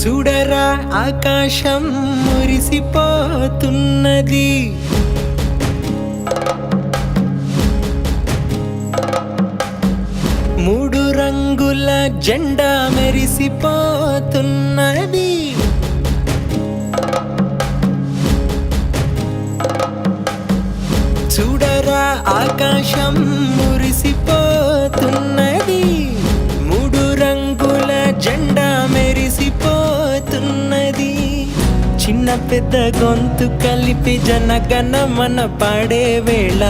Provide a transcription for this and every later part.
చూడరా ఆకాశం మురిసిపోతున్నది. మూడు రంగుల జెండా మెరిసిపోతున్నది. చూడరా ఆకాశం మురిసిపోతున్నది. మూడు రంగుల జెండా మెరిసిపోతున్నది. చిన్న పెద్ద గొంతు కలిపి జనగణమన పాడే వేళ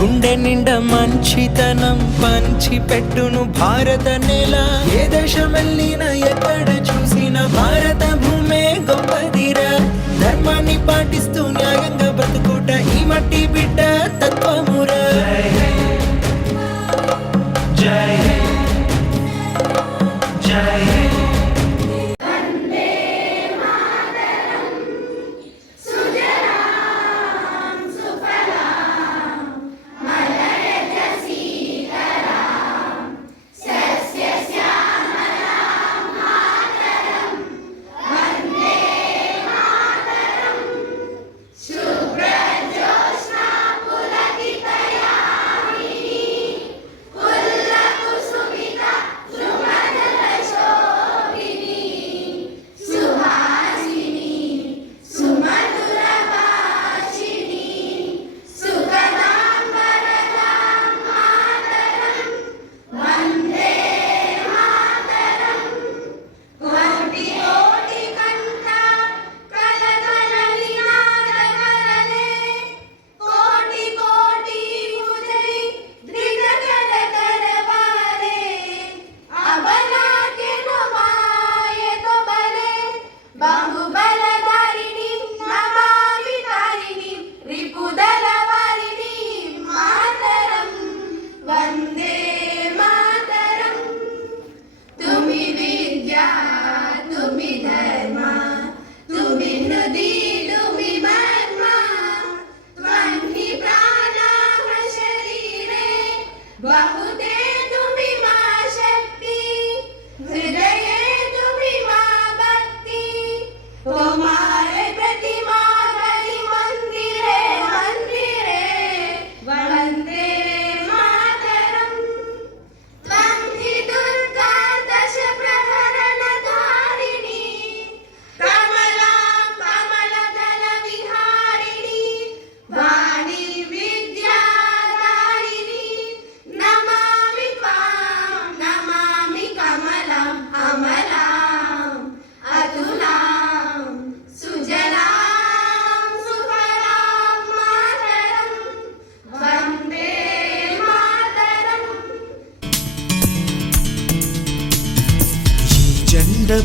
గుండె నిండా మంచితనం పంచి పెట్టును భారత నేల. ఏ దేశం వెళ్ళినా ఎక్కడ చూసినా భారత భూమే గొప్పదిరా. ధర్మాన్ని పాటిస్తూ న్యాయంగా బ్రతుకుట ఈ మట్టి బిడ్డ తత్వమురా. జై జై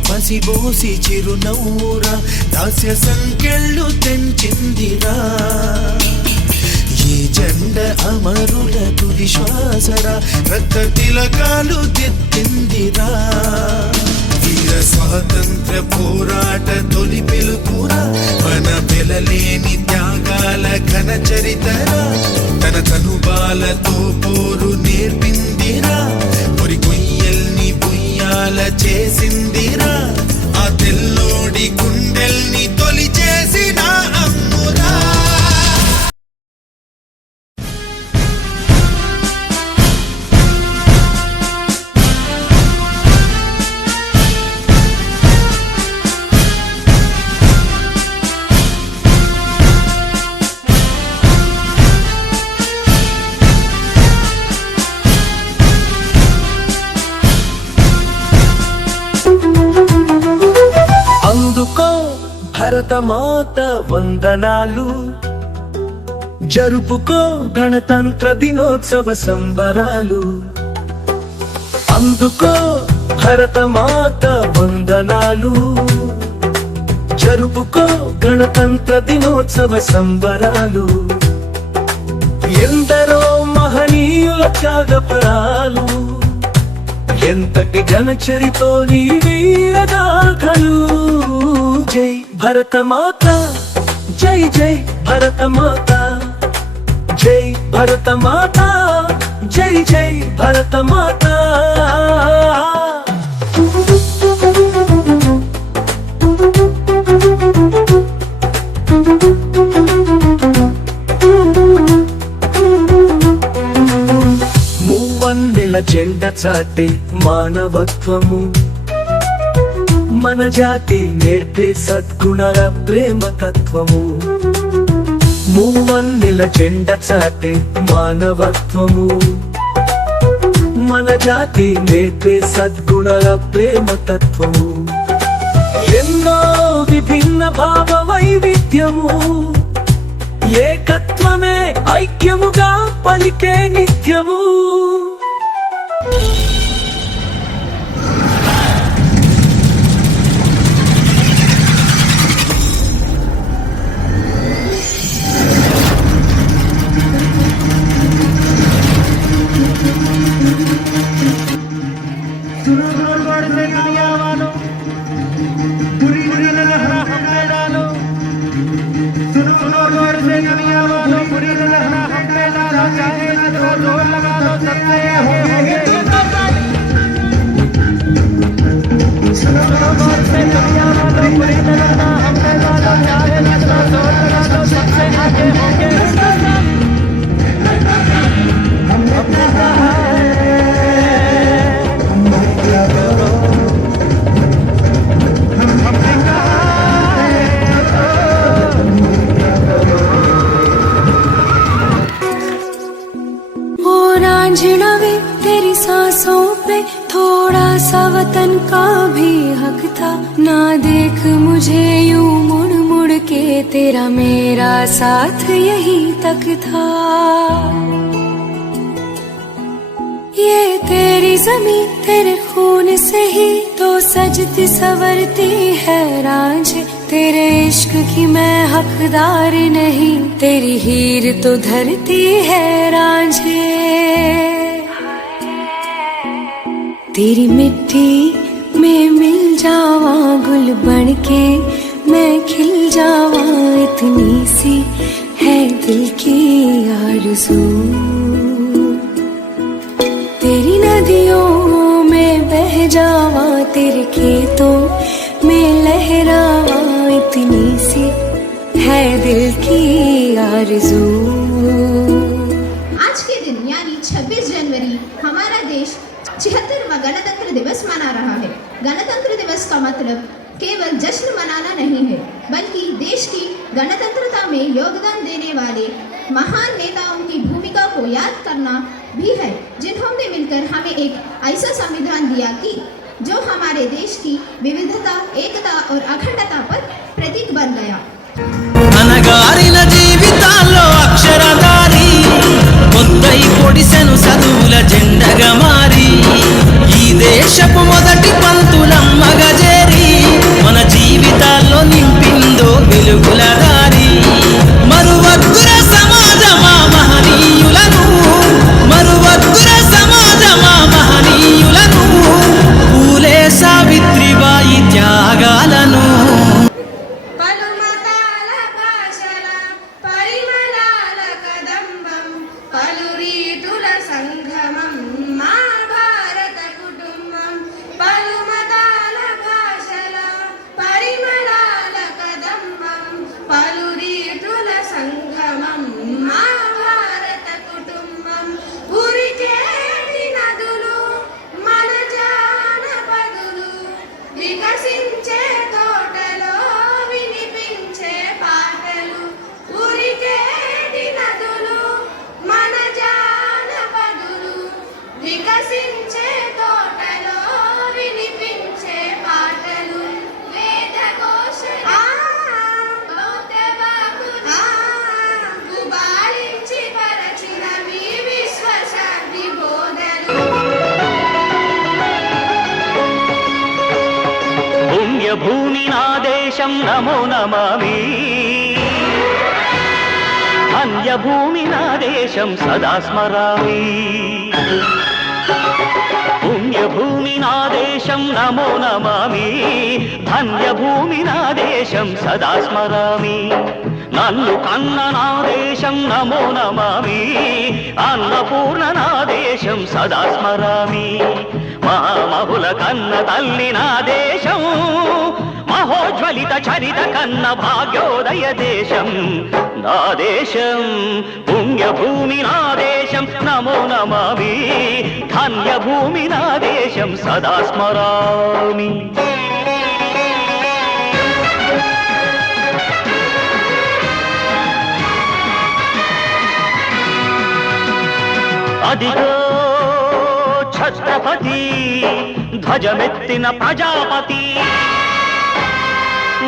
పసిబోసి చిరునవ్వురా దాస్య సంకెళ్ళు తెంచిందిరా. ఈ జెండ అమరుల తుది శ్వాసరా రక్త తిలకాలు దిద్దిందిరా. వీర స్వాతంత్ర పోరాట తొలి పిలుపురా మన వెలలేని త్యాగాల ఘన చరితరా. తన తనుబాలతో పోరు నేర్పిందిరా. పొరి కొయ్యల్ని బుయ్యాల చేసిందిరా. ఆ తెల్లోడి గుండెల్ని తొలి చేసిన అమ్మురా. భారతమాత వందనాలు. జరుపుకో గణతంత్ర దినోత్సవ సంబరాలు. అందుకో భారతమాత వందనాలు. జరుపుకో గణతంత్ర దినోత్సవ సంబరాలు. ఎందరో మహనీయుల త్యాగపరాలు. ఎంతటి జనచరితో నీ వీరగాథలు. జై భరతమాత జై జై భరతమాత. జై భరతమాత జై జై భరతమాత. చాటే మానవత్వము మన జాతి నేర్పే సద్గుణాల ప్రేమ తత్వము మూవన్నెల జెండ చాటే మానవత్వము మన జాతి నేర్పే సద్గుణాల ప్రేమ తత్వము ఎన్నో విభిన్న భావ వైవిధ్యము ఏకత్వమే ఐక్యముగా పలికే నిత్యము तेरी सांसों पे थोड़ा सा वतन का भी हक था ना देख मुझे यूं मुड़ मुड़ के तेरा मेरा साथ यही तक था ये तेरी ज़मीं तेरे खून से ही तो सजती संवरती है रांझे तेरे इश्क की मैं हकदार नहीं तेरी हीर तो धरती है रांझे तेरी मिट्टी में मिल जावा गुल बन के मैं खिल जावा इतनी सी है दिल की आरज़ू तेरी नदियों में बह जावा तेरे खेतों में लहरावा इतनी सी है दिल की आरज़ू। आज के दिन यानी 26 जनवरी हमारा देश 76वां गणतंत्र दिवस मना रहा है। गणतंत्र दिवस का मतलब केवल जश्न मनाना नहीं है बल्कि देश की गणतंत्रता में योगदान देने वाले महान नेताओं की भूमिका को याद करना भी है जिन्होंने मिलकर हमें एक ऐसा संविधान दिया कि जो हमारे देश की विविधता एकता और अखंडता पर प्रतीक बन गया। అనగారిన జీవితాల్లో అక్షరధారి పొద్దై పొడిసెను చదువుల జెండగా మారి ఈ దేశపు మొదటి పంతులమ్మగా చేరి మన జీవితాల్లో నింపిందో వెలుగుల దారి మరువద్దుర సమాజమా మహనీయులను మరువద్దుర సమాజమా మహనీయులను పూలే సావిత్రిబాయి త్యాగాలను భూమి నా దేశం నమో నమామి అన్యభూమి నా దేశం సదా స్మరామి పుణ్యభూమి నా దేశం నమో నమామి ధన్యభూమి నా దేశం సదా స్మరామి నన్ను కన్న నా దేశం నమో నమామి అన్నపూర్ణ నా దేశం సదా స్మరామి మహామహుల కన్న తల్లి నా దేశం మహోజ్వలిత చరిత కన్న భాగ్యోదయ దేశం నా దేశం, పుణ్యభూమి నా దేశం నమో నమామి, ధన్యభూమి నా దేశం సదా స్మరామి. అదిగో ఛత్రపతి ధ్వజమెత్తిన ప్రజాపతి,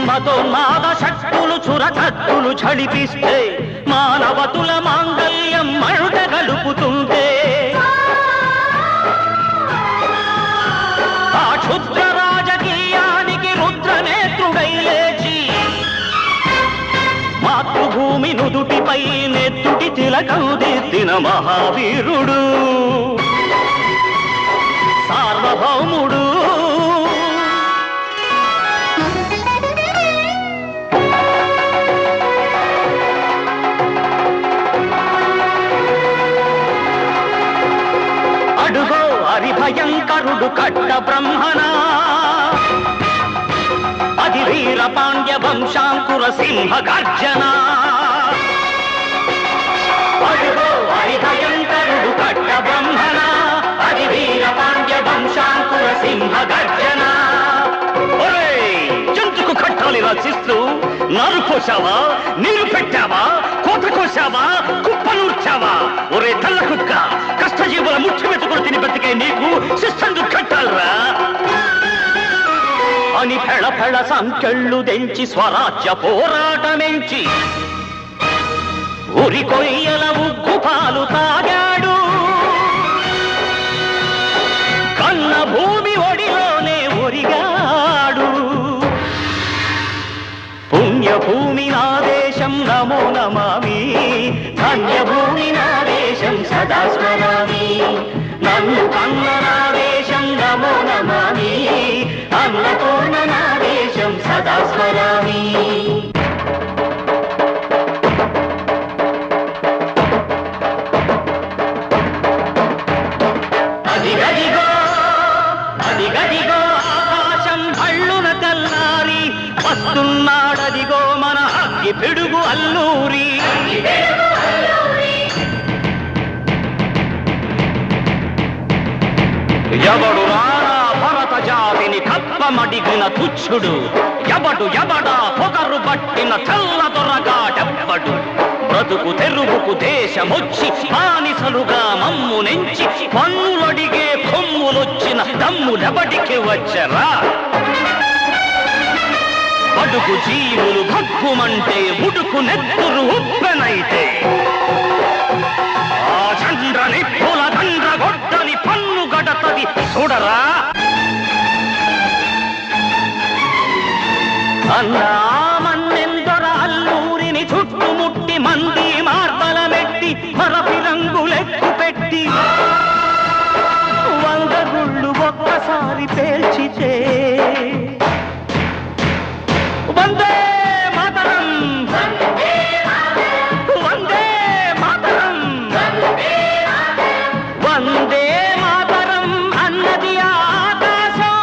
మతోన్మాద శక్తులు చురకత్తులు ఝడిపిస్తే మానవతుల మాంగల్యం మరుట గలుపుతుంటే, ఆ క్షుద్ర రాజకీయానికి రుద్రనేత్రుడై లేచి మాతృభూమి నుదుటిపై నెత్తుటి తిలకం దిద్దిన మహావీరుడు సార్వభౌముడు. అడుగో హరిభయంకరుడు కట్ట బ్రహ్మణ, అది వీర పాండ్య వంశాంకుర సింహ గర్జన. అడుగో హరిభయంకరుడు కట్ట బ్రహ్మణ, అది వీర పాండ్య వంశాంకుర సింహ గర్జన. జంతుకు కట్టాలి రచిస్తూ నారు కోసావా, నీరు పెట్టావా, కోత కోసావా, కుప్పనూర్చావా? ఒరే తల్ల కుక్క, కష్టజీవుల ముఖ్య వెతుకులు తిని బతికే నీకు శిస్తందుకు కట్టాలరా అని ఫెళ ఫెళ సంకెళ్ళు దెంచి స్వరాజ్య పోరాటమెంచి ఉరి కొయ్యల ఉగ్గు పాలు తాగాడు. కన్న భూమి ఒడిలోనే ఒరిగాడు. పుణ్యభూమి నా దేశం నమో నమామి, ధన్యభూమి నా దేశం సదా స్మరామి. నన్ను కన్న నా దేశం నమో నమామి, అన్నపూర్ణ నా దేశం సదా స్మరామి. అదిగదిగో అదిగదిగో ఆకాశం భళ్ళున తెల్లారి వస్తున్నాడదిగో మన అగ్గి పిడుగు అల్లూరి. ఎవడు రారా భరత జాతిని కప్పమడిగిన తుచ్చుడు, ఎవడా పొగరు పట్టిన చల్ల దొరగాడెవ్వడు. బ్రతుకు తెరుగుకు దేశమొచ్చి బానిసలుగా మమ్ము నెంచి పన్నులడిగే కొమ్ములొచ్చిన దమ్ములెవడికి వచ్చరా? అడుగు జీవులు భగ్గుమంటే ఉడుకు నెత్తురు ఉప్పెనైతే, ఆ చంద్రని పూల దండ్ర గొడ్డని పన్ను గడతది చూడరా? అన్నా మన్నెందొర అల్లూరిని చుట్టుముట్టి మంది మార్బలమెట్టి మరపి రంగులెక్కు పెట్టి 100 గుళ్ళు ఒక్కసారి పేల్చితే వందే మాతరం, వందే మాతరం, వందే మాతరం అన్నది ఆకాశం.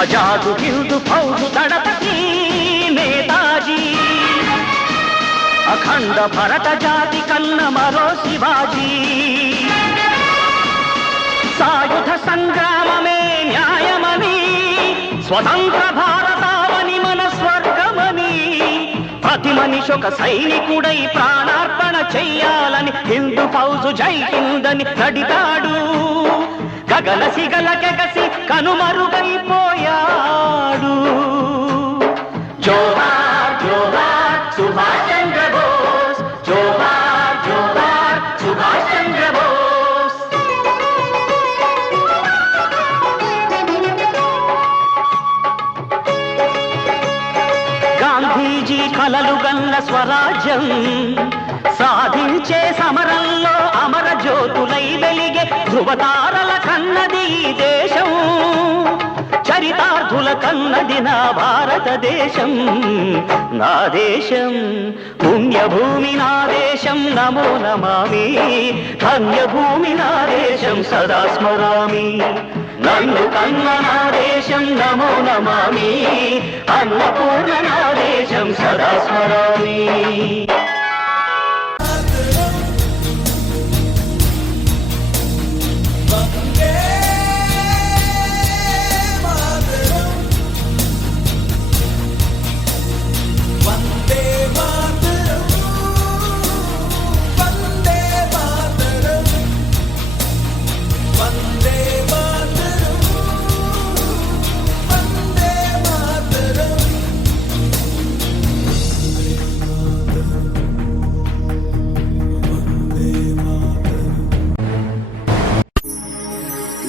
ఆజాదు హిందూ ఫౌజు దళపతి నేతాజీ, అఖండ భరత జాతి కన్న మరో శివాజీ. సాయుధ సంగ్రామమే న్యాయమని, స్వతంత్ర భారతావని మన స్వర్గమని, ప్రతి మనిషి ఒక సైనికుడై ప్రాణార్పణ చెయ్యాలని హిందూ ఫౌజు జై హిందని నడిపాడు. గగన సిగల కెగసి కనుమరుగైపోయాడు. జోహార్ జోహార్ సుభాష్ చంద్ర బోస్, జోహార్ జోహార్ సుభాష్ చంద్ర బోస్. గాంధీజీ కలలు గల్ల స్వరాజ్యం సాధించే సమరంలో అమర జ్యోతులై వెలిగే ధృవతారల కన్నది ఈ దేశం. చరితార్థుల కన్నది నా భారతదేశం, నా దేశం పుణ్యభూమి నా దేశం, నమో నమామి ధన్యభూమి నా దేశం సదా స్మరామి. నన్ను కన్న నా దేశం నమో నమామి, అన్నపూర్ణ నా దేశం సదా స్మరామి.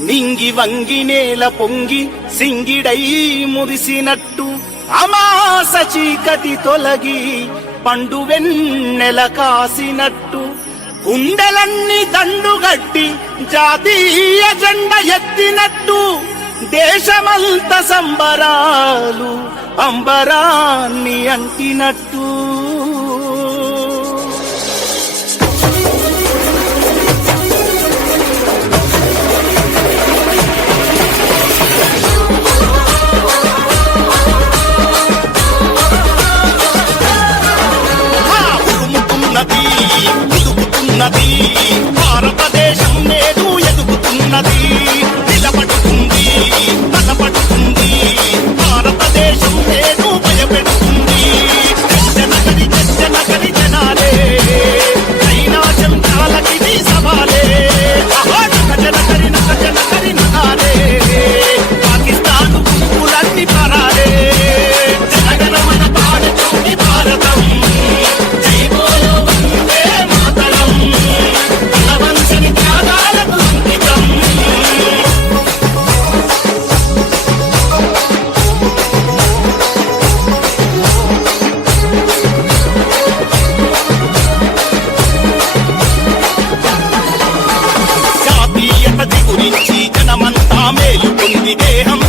నింగి వంగి నేల పొంగి సింగిడై మురిసినట్టు, అమాస చీకటి తొలగి పండు వెన్నెల కాసినట్టు, గుండెలన్నీ దండుగట్టి జాతీయ జెండ ఎత్తినట్టు, దేశమంత సంబరాలు అంబరాన్ని అంటినట్టు. ఎదుగుతున్నది భారతదేశం నేడు ఎదుగుతున్నది, నిలబడుతుంది బలపడుతుంది, భారతదేశం నేడు భయపెడుతుంది. జనగరి జనాలే చైనా చంద్రాలకి సవాలే, జనగరి నగాలే పాకిస్తాన్ గుంపులన్నీ పరాలే, జనగణమన పాడుతుంది భారతం, జై బోలో వందే మాతరం, బలవంతుని త్యాగాలకు అంకితం. జాతీయత గురించి జనమంతా మేలుకొంది, దేహం